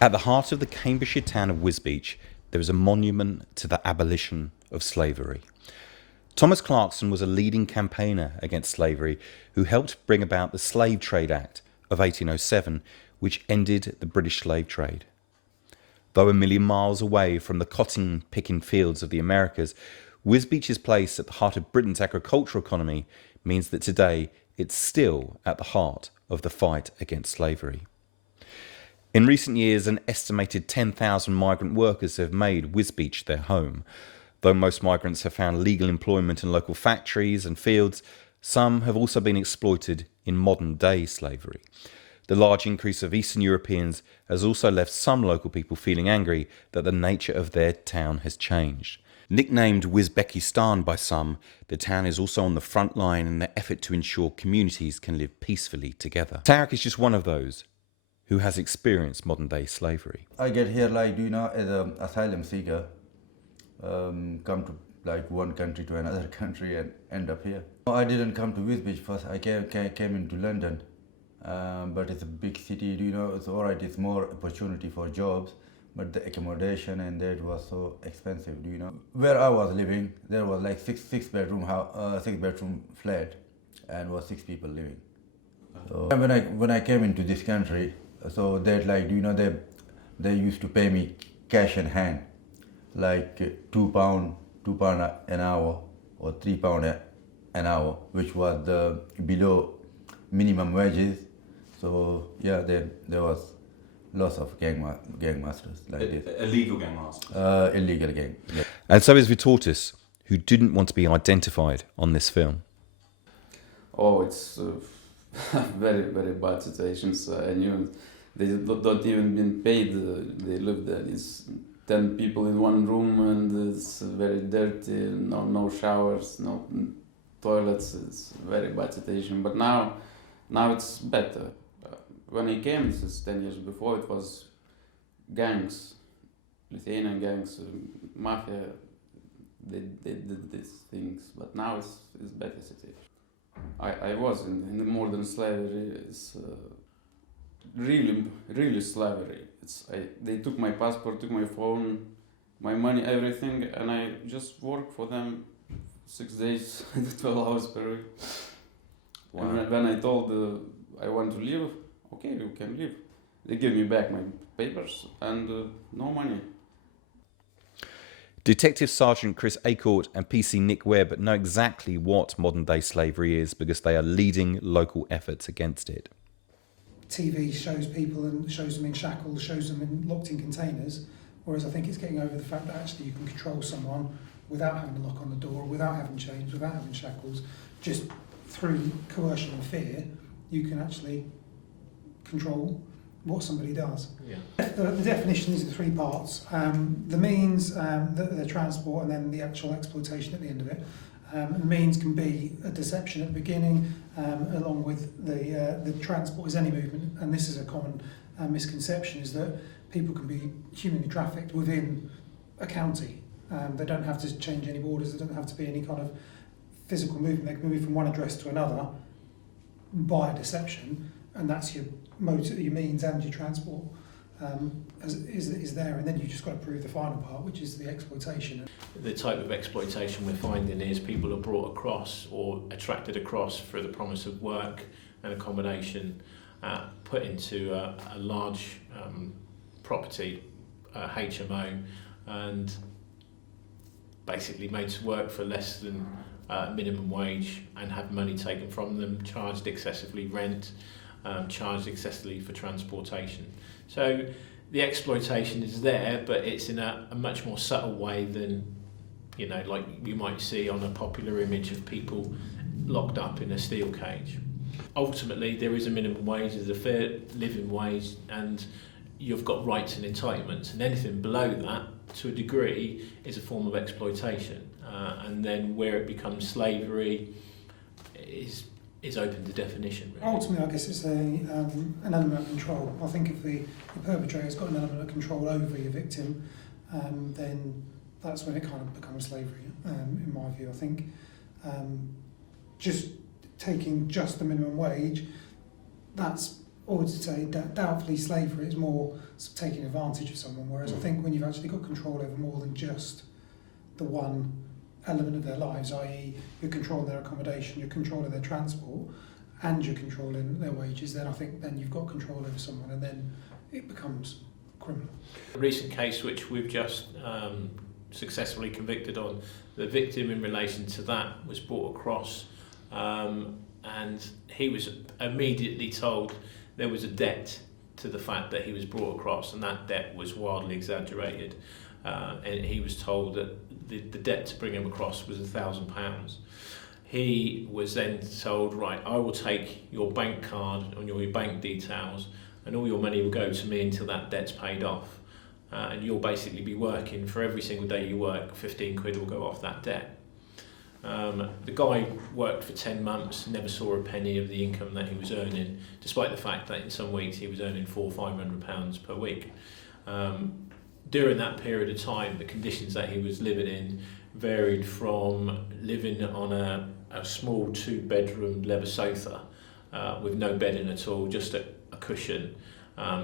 At the heart of the Cambridgeshire town of Wisbech, there is a monument to the abolition of slavery. Thomas Clarkson was a leading campaigner against slavery who helped bring about the Slave Trade Act of 1807, which ended the British slave trade. Though a million miles away from the cotton-picking fields of the Americas, Wisbech's place at the heart of Britain's agricultural economy means that today it's still at the heart of the fight against slavery. In recent years, an estimated 10,000 migrant workers have made Wisbech their home. Though most migrants have found legal employment in local factories and fields, some have also been exploited in modern-day slavery. The large increase of Eastern Europeans has also left some local people feeling angry that the nature of their town has changed. Nicknamed Wisbechistan by some, the town is also on the front line in the effort to ensure communities can live peacefully together. Tarek is just one of those who has experienced modern-day slavery. I get here as an asylum seeker, come to one country to another country and end up here. I didn't come to Wisbech first. I came into London, but it's a big city. It's alright. It's more opportunity for jobs, but the accommodation and that was so expensive. Where I was living, there was like six bedroom flat, and was 6 people living. So when I came into this country, so that they used to pay me cash in hand, like £2 an hour or £3 an hour, which was the below minimum wages. So yeah, there was lots of gang masters like this. Illegal gang masters? Illegal gang, yeah. And so is Vitortis, who didn't want to be identified on this film. Oh, it's very, very bad situations. I knew they don't even been paid. They live there. It's 10 people in one room, and it's very dirty. No showers, no toilets. It's a very bad situation. But now it's better. When I came, this is 10 years before, it was gangs, Lithuanian gangs, mafia. They did these things, but now it's better situation. I was in the modern slavery. It's really slavery. They took my passport, took my phone, my money, everything, and I just worked for them 6 days, 12 hours per week. Wow. And when I told I want to leave, okay, you can leave. They give me back my papers and no money. Detective Sergeant Chris Acortt and PC Nick Webb know exactly what modern-day slavery is because they are leading local efforts against it. TV shows people and shows them in shackles, shows them locked in containers, whereas I think it's getting over the fact that actually you can control someone without having to lock on the door, without having chains, without having shackles, just through coercion and fear, you can actually control what somebody does. Yeah. The definition is in 3 parts. The means, the transport, and then the actual exploitation at the end of it. And the means can be a deception at the beginning, along with the transport is any movement, and this is a common misconception, is that people can be humanly trafficked within a county. They don't have to change any borders, there don't have to be any kind of physical movement. They can move from one address to another by deception, and that's your motive, your means and your transport is there, and then you just got to prove the final part, which is the exploitation. The type of exploitation we're finding is people are brought across or attracted across for the promise of work and accommodation, put into a large property, HMO, and basically made to work for less than minimum wage and have money taken from them, charged excessively rent, charged excessively for transportation. So the exploitation is there, but it's in a much more subtle way than, like you might see on a popular image of people locked up in a steel cage. Ultimately, there is a minimum wage, there's a fair living wage, and you've got rights and entitlements, and anything below that, to a degree, is a form of exploitation. And then where it becomes slavery is open to definition, really. Ultimately, I guess it's an element of control. I think if the perpetrator's got an element of control over your victim, then that's when it kind of becomes slavery, in my view. I think just taking just the minimum wage, that's or to say that doubtfully slavery is more taking advantage of someone, whereas I think when you've actually got control over more than just the one element of their lives, i.e. you're controlling their accommodation, you're controlling their transport, and you're controlling their wages, then I think then you've got control over someone, and then it becomes criminal. A recent case which we've just successfully convicted on, the victim in relation to that was brought across, and he was immediately told there was a debt to the fact that he was brought across, and that debt was wildly exaggerated. And he was told that the debt to bring him across was £1,000. He was then told, right, I will take your bank card and your bank details, and all your money will go to me until that debt's paid off. And you'll basically be working for every single day you work, 15 quid will go off that debt. The guy worked for 10 months, never saw a penny of the income that he was earning, despite the fact that in some weeks he was earning £400 or £500 per week. During that period of time, the conditions that he was living in varied from living on a small 2-bedroom leather sofa with no bedding at all, just a cushion.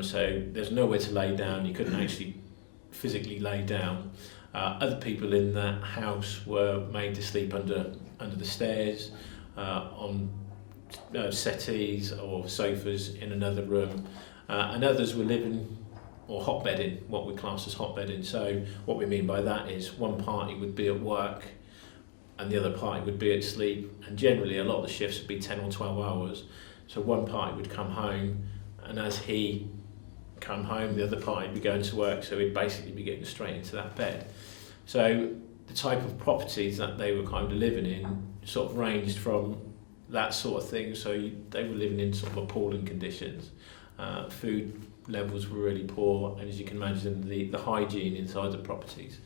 So there's nowhere to lay down, you couldn't actually physically lay down. Other people in that house were made to sleep under the stairs, on settees or sofas in another room, and others were living or hotbedding, what we class as hotbedding. So what we mean by that is one party would be at work and the other party would be at sleep, and generally a lot of the shifts would be 10 or 12 hours. So one party would come home, and as he come home, the other party would be going to work, so he'd basically be getting straight into that bed. So the type of properties that they were kind of living in sort of ranged from that sort of thing. So they were living in sort of appalling conditions. Food levels were really poor, and as you can imagine, the hygiene inside the properties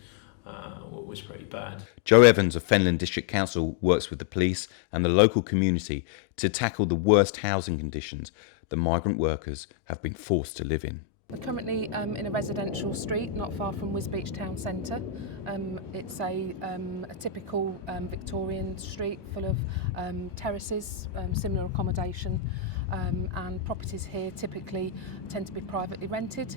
was pretty bad. Joe Evans of Fenland District Council works with the police and the local community to tackle the worst housing conditions the migrant workers have been forced to live in. We're currently in a residential street not far from Wisbech town centre. It's a typical Victorian street full of terraces, similar accommodation, and properties here typically tend to be privately rented,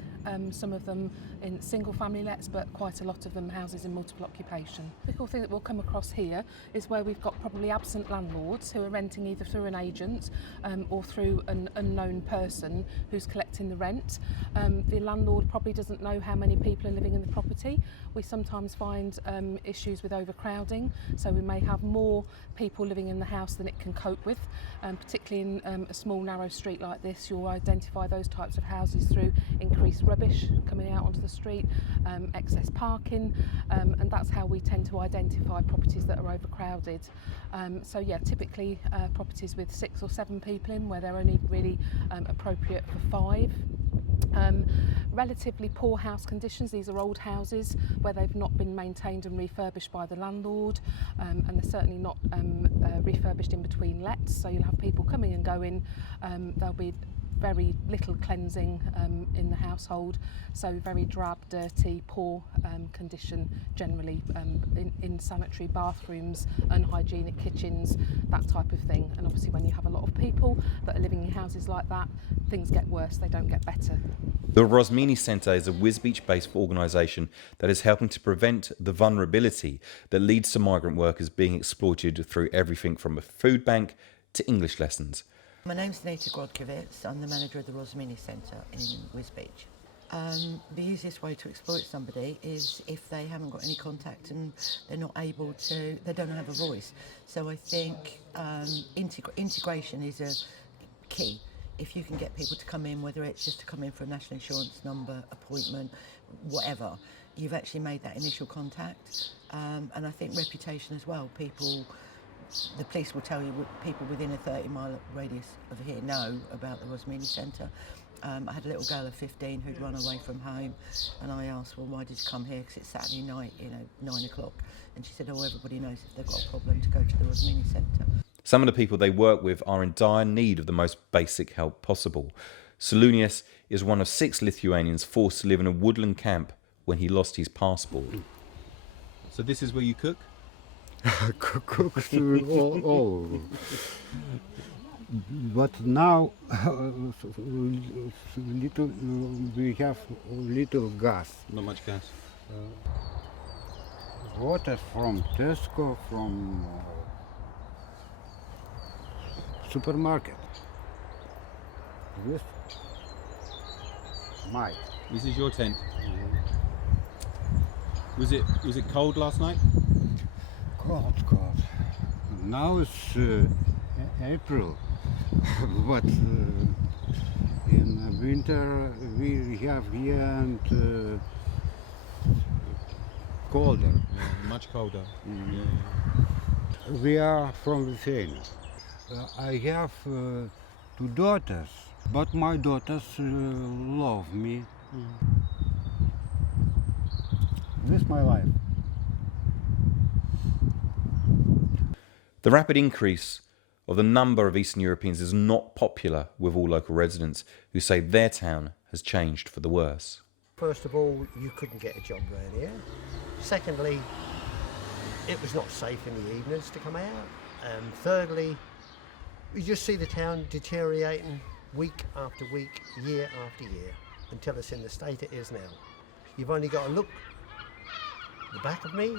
some of them in single family lets, but quite a lot of them houses in multiple occupation. The typical thing that we'll come across here is where we've got probably absent landlords who are renting either through an agent or through an unknown person who's collecting the rent. The landlord probably doesn't know how many people are living in the property. We sometimes find issues with overcrowding, so we may have more people living in the house than it can cope with, particularly in a small narrow street like this. You'll identify those types of houses through increased rubbish coming out onto the street, excess parking, and that's how we tend to identify properties that are overcrowded. So yeah, typically properties with 6 or 7 people in, where they're only really appropriate for 5. Relatively poor house conditions. These are old houses where they've not been maintained and refurbished by the landlord, and they're certainly not refurbished in between lets, so you'll have people coming and going. There'll be very little cleansing in the household, so very drab, dirty, poor condition generally, in sanitary bathrooms, unhygienic kitchens, that type of thing. And obviously when you have a lot of people that are living in houses like that, things get worse, they don't get better. The Rosmini Centre is a Wisbech-based organisation that is helping to prevent the vulnerability that leads to migrant workers being exploited through everything from a food bank to English lessons. My name's Nita Grodkiewicz. I'm the manager of the Rosmini Centre in Wisbech. The easiest way to exploit somebody is if they haven't got any contact and they're not able to, they don't have a voice. So I think integration is a key. If you can get people to come in, whether it's just to come in for a national insurance number, appointment, whatever, you've actually made that initial contact. And I think reputation as well. The police will tell you people within a 30-mile radius of here know about the Rosmini Centre. I had a little girl of 15 who'd run away from home, and I asked, well, why did you come here? Because it's Saturday night, 9 o'clock. And she said, oh, everybody knows if they've got a problem to go to the Rosmini Centre. Some of the people they work with are in dire need of the most basic help possible. Salunius is one of 6 Lithuanians forced to live in a woodland camp when he lost his passport. So this is where you cook? Cook food, all. but now little, we have little gas. Not much gas. Water from Tesco, from supermarket. This my. This is your tent. Was it cold last night? Cold. Now it's April, but in winter we have here and colder. Much colder. We are from Lithuania. I have two daughters, but my daughters love me. This is my life. The rapid increase of the number of Eastern Europeans is not popular with all local residents who say their town has changed for the worse. First of all, you couldn't get a job around here. Secondly, it was not safe in the evenings to come out. And thirdly, you just see the town deteriorating week after week, year after year, until it's in the state it is now. You've only got to look at the back of me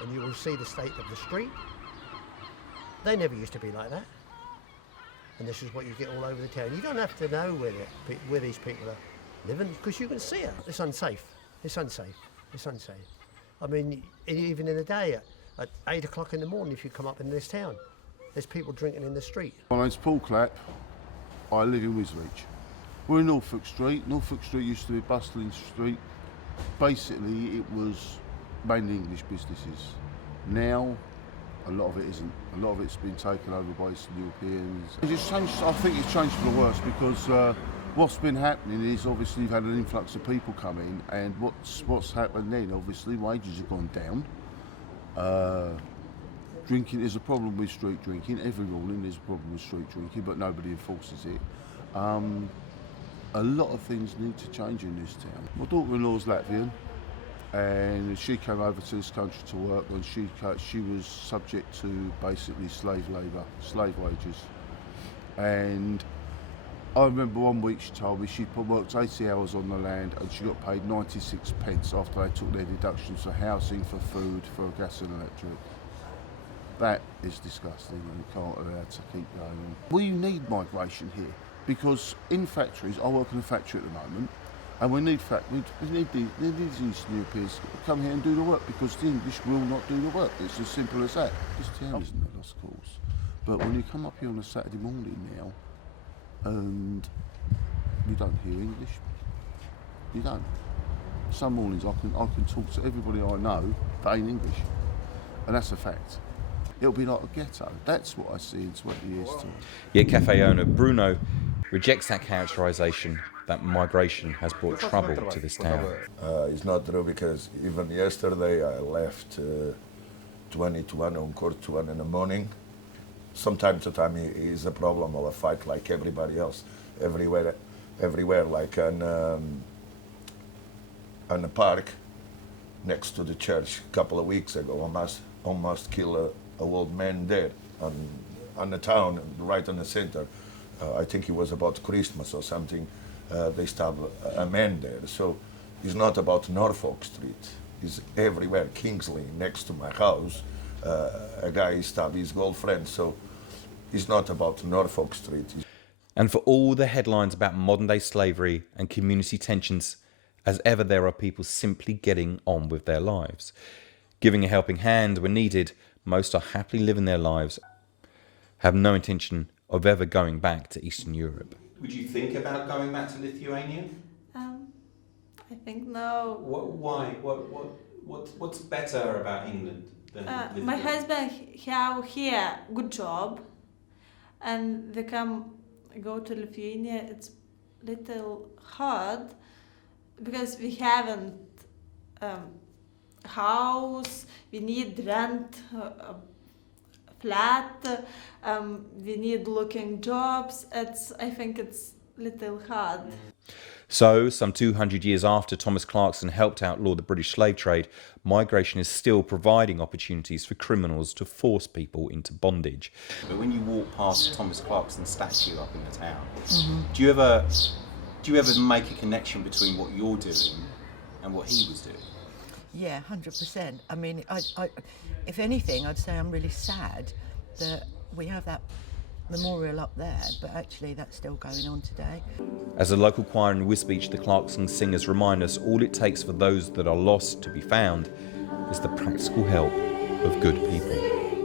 and you will see the state of the street. They never used to be like that. And this is what you get all over the town. You don't have to know where these people are living because you can see it. It's unsafe. It's unsafe. It's unsafe. I mean, even in the day, at 8 o'clock in the morning, if you come up in this town, there's people drinking in the street. My name's Paul Clapp. I live in Wisbech. We're in Norfolk Street. Norfolk Street used to be a bustling street. Basically, it was mainly English businesses. Now, a lot of it isn't. A lot of it's been taken over by Eastern Europeans. It's changed, I think it's changed for the worse because what's been happening is obviously you've had an influx of people come in, and what's happened then, obviously wages have gone down. Drinking is a problem with street drinking. Every morning there's a problem with street drinking, but nobody enforces it. A lot of things need to change in this town. My daughter-in-law's Latvian, and she came over to this country to work, and she was subject to basically slave labour, slave wages. And I remember one week she told me she worked 80 hours on the land and she got paid 96 pence after they took their deductions for housing, for food, for gas and electric. That is disgusting and you can't allow it to keep going on. We need migration here because in factories, I work in a factory at the moment, and we need these Eastern Europeans to come here and do the work because the English will not do the work. It's as simple as that. This town isn't a lost cause. But when you come up here on a Saturday morning now and you don't hear English, you don't. Some mornings I can talk to everybody I know that ain't English, and that's a fact. It'll be like a ghetto. That's what I see in 20 years' time. Yet cafe owner Bruno rejects that characterisation that migration has brought trouble to this town. It's not true because even yesterday I left 20 to 1 on court to 1 in the morning. From time to time it is a problem or a fight like everybody else, everywhere like on a park next to the church a couple of weeks ago. Almost killed a old man there on the town, right in the center. I think it was about Christmas or something. They stabbed a man there. So it's not about Norfolk Street. It's everywhere. Kingsley, next to my house, a guy stabbed his girlfriend. So it's not about Norfolk Street. And for all the headlines about modern day slavery and community tensions, as ever there are people simply getting on with their lives. Giving a helping hand when needed, most are happily living their lives, have no intention of ever going back to Eastern Europe. Would you think about going back to Lithuania? I think no. Why? What's better about England than Lithuania? My husband have here good job, and they go to Lithuania. It's little hard because we haven't house. We need rent a flat. We need looking jobs. I think it's little hard. So, some 200 years after Thomas Clarkson helped outlaw the British slave trade, migration is still providing opportunities for criminals to force people into bondage. But when you walk past Thomas Clarkson's statue up in the town, do you ever make a connection between what you're doing and what he was doing? Yeah, 100%. I mean, I, if anything, I'd say I'm really sad that we have that memorial up there, but actually that's still going on today. As a local choir in Wisbech, the Clarkson singers remind us all it takes for those that are lost to be found is the practical help of good people.